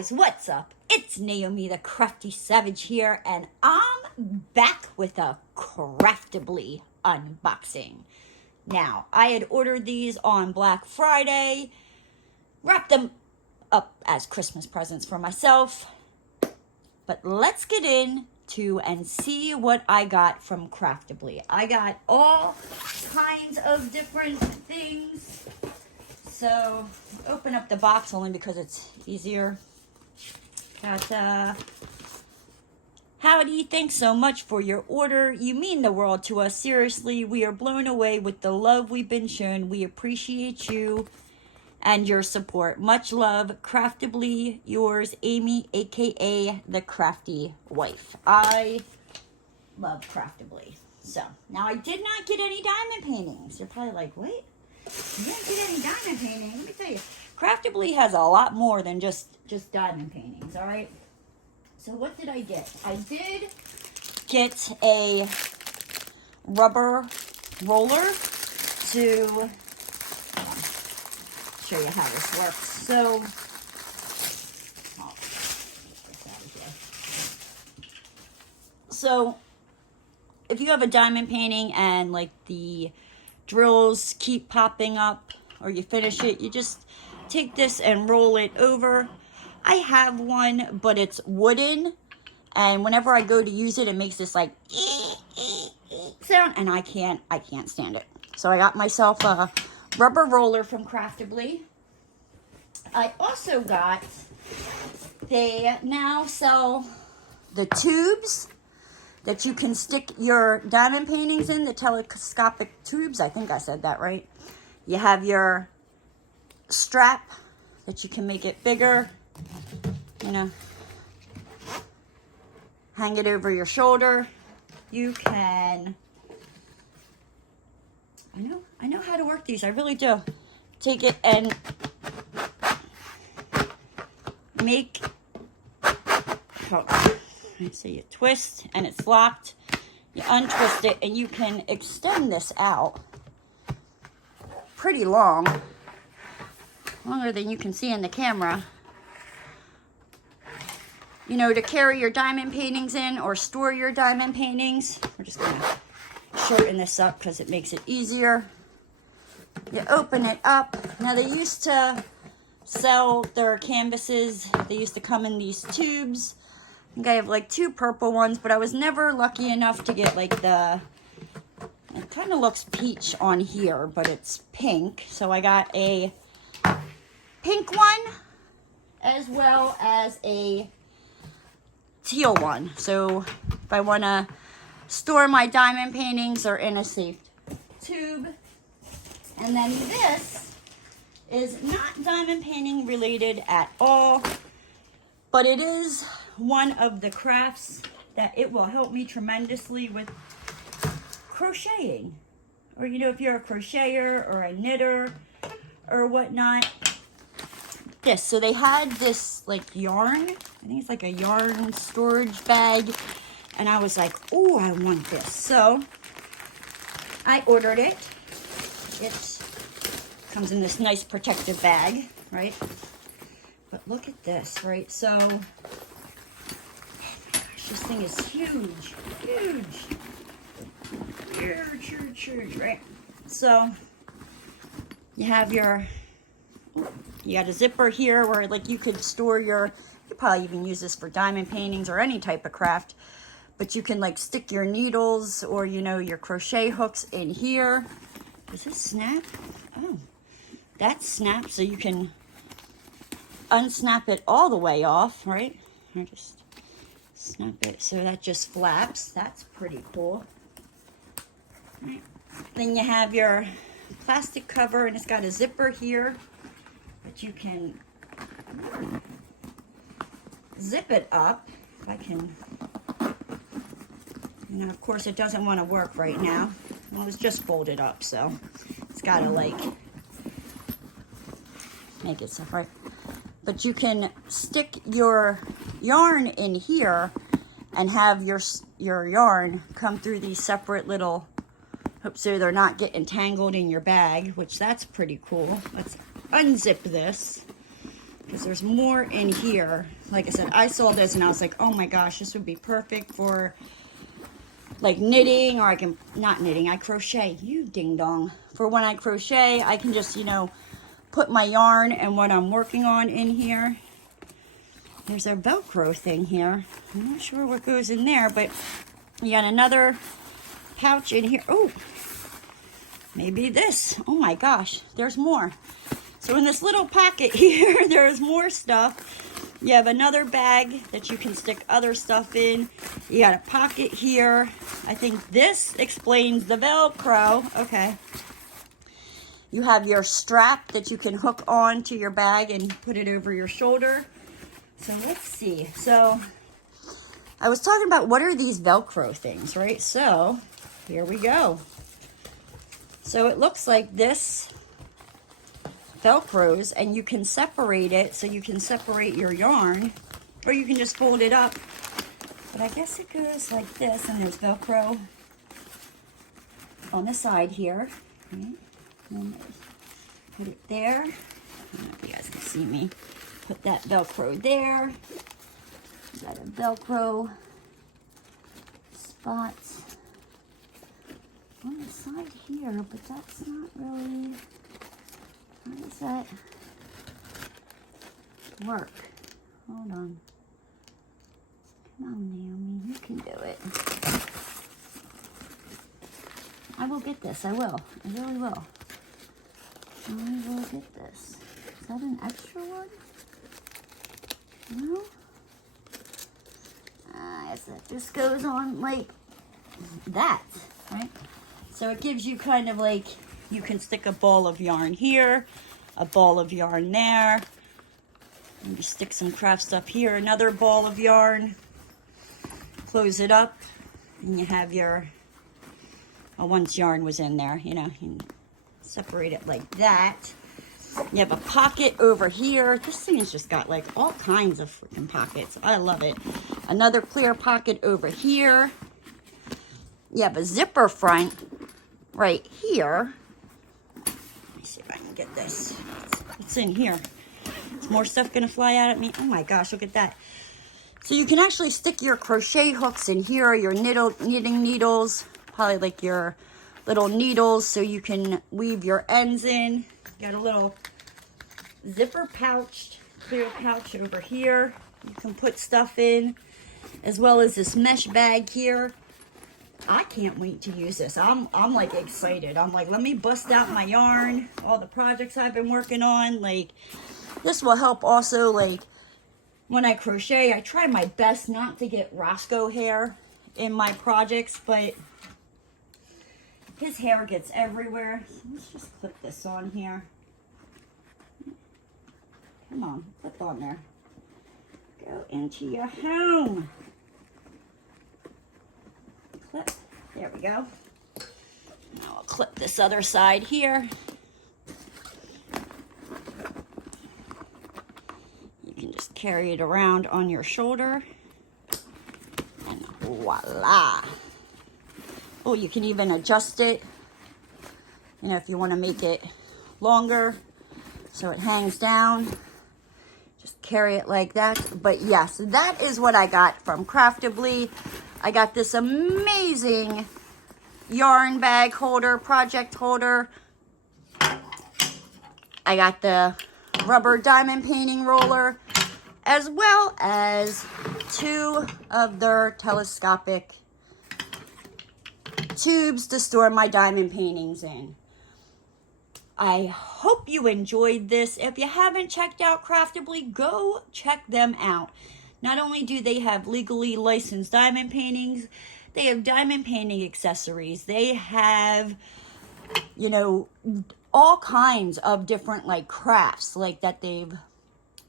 guys, what's up? It's Naomi the Crafty Savage here, and I'm back with a Craftibly unboxing. Now, I had ordered these on Black Friday, wrapped them up as Christmas presents for myself, but let's get into and see what I got from Craftibly. I got all kinds of different things. So, open up the box only because it's easier. Got, howdy, thanks so much for your order. You mean the world to us. Seriously, we are blown away with the love we've been shown. We appreciate you and your support. Much love, Craftibly, yours, Amy, aka the Crafty Wife. I love Craftibly. So, now I did not get any diamond paintings. You're probably like, wait. You didn't get any diamond painting. Let me tell you, Craftibly has a lot more than just diamond paintings, all right? So what did I get? I did get a rubber roller to show you how this works. So, get this out of here. So, if you have a diamond painting and like the drills keep popping up or you finish it, you just take this and roll it over. I have one, but it's wooden, and whenever I go to use it, it makes this like sound, and I can't stand it. So I got myself a rubber roller from Craftibly. I also got, they now sell the tubes that you can stick your diamond paintings in, the telescopic tubes. I think I said that right. You have your strap that you can make it bigger, you know, hang it over your shoulder. You can, I know how to work these, I really do. Take it and make, hold on. So you twist and it's locked, you untwist it, and you can extend this out pretty long, longer than you can see in the camera, you know, to carry your diamond paintings in or store your diamond paintings. We're just gonna shorten this up because it makes it easier. You open it up. Now, they used to sell their canvases, they used to come in these tubes. I think I have like 2 purple ones, but I was never lucky enough to get like the, it kind of looks peach on here, but it's pink. So I got a pink one as well as a teal one. So if I want to store my diamond paintings, they're in a safe tube. And then this is not diamond painting related at all, but it is one of the crafts that it will help me tremendously with crocheting. Or, you know, if you're a crocheter or a knitter or whatnot. This, so they had this like yarn, I think it's like a yarn storage bag, and I was like, oh, I want this. So I ordered it. It comes in this nice protective bag, right? But look at this, right? So, oh my gosh, this thing is huge, huge, right? So, you have your, you got a zipper here where like you could store your, you could probably even use this for diamond paintings or any type of craft, but you can like stick your needles or, you know, your crochet hooks in here. Does this snap? Oh, that snaps, so you can unsnap it all the way off, right? Or just snap it so that just flaps. That's pretty cool. Right. Then you have your plastic cover, and it's got a zipper here, but you can zip it up. If I can, you know, of course it doesn't want to work right now. Well, it's just folded up, so it's got to like make it separate. But you can stick your yarn in here and have your yarn come through these separate little hoops so they're not getting tangled in your bag, which that's pretty cool. Let's unzip this. because there's more in here. Like I said, I saw this and I was like, oh my gosh, this would be perfect for like knitting, or I can, not knitting, I crochet, you ding dong. For when I crochet, I can just, you know, put my yarn and what I'm working on in here. There's a Velcro thing here. I'm not sure what goes in there, but you got another pouch in here. Oh, maybe this. Oh my gosh, there's more. So in this little pocket here, there's more stuff. You have another bag that you can stick other stuff in. You got a pocket here. I think this explains the Velcro. Okay. You have your strap that you can hook on to your bag and put it over your shoulder. So let's see. So I was talking about what are these Velcro things, right? So here we go. So it looks like this Velcros, and you can separate it, so you can separate your yarn, or you can just fold it up. But I guess it goes like this, and there's Velcro on the side here. Okay. And put it there. I don't know if you guys can see me. Put that Velcro there. Got a Velcro spot on the side here, but that's not really. How does that work? Hold on. Come on, Naomi, you can do it. I will get this. I will. I really will. I will get this. Is that an extra one? No? I guess that just goes on like that, right? So it gives you kind of like, you can stick a ball of yarn here, a ball of yarn there. Maybe stick some craft stuff here, another ball of yarn. Close it up, and you have your, once yarn was in there, you know, you separate it like that. You have a pocket over here. This thing has just got like all kinds of freaking pockets. I love it. Another clear pocket over here. You have a zipper front right here. Let me see if I can get this. It's in here. Is more stuff gonna fly out at me? Oh my gosh, look at that. So you can actually stick your crochet hooks in here, your knitting needles, probably like your little needles, so you can weave your ends in. You got a little zipper pouch, clear pouch over here. You can put stuff in, as well as this mesh bag here. I can't wait to use this. I'm like excited. I'm like, let me bust out my yarn, all the projects I've been working on. Like, this will help also, like, when I crochet, I try my best not to get Roscoe hair in my projects, but his hair gets everywhere. So let's just clip this on here. Come on, clip on there. Go into your home. Clip. There we go. Now I'll clip this other side here. You can just carry it around on your shoulder. And voila. Oh, you can even adjust it, you know, if you want to make it longer so it hangs down. Just carry it like that. But yes, that is what I got from Craftibly. I got this amazing yarn bag holder, project holder. I got the rubber diamond painting roller, as well as 2 of their telescopic tubes to store my diamond paintings in. I hope you enjoyed this. If you haven't checked out Craftibly, go check them out. Not only do they have legally licensed diamond paintings, they have diamond painting accessories. They have, you know, all kinds of different like crafts like that they've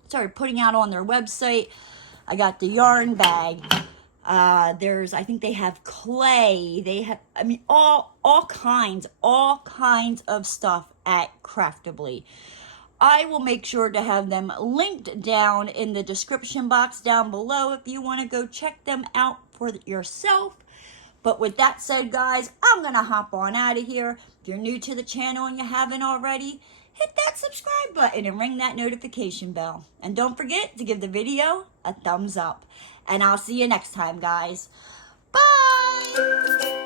started putting out on their website. I got the yarn bag. I think they have clay. They have, I mean, all kinds of stuff at Craftibly. I will make sure to have them linked down in the description box down below if you want to go check them out for yourself. But with that said, guys, I'm going to hop on out of here. If you're new to the channel and you haven't already, hit that subscribe button and ring that notification bell. And don't forget to give the video a thumbs up. And I'll see you next time, guys. Bye!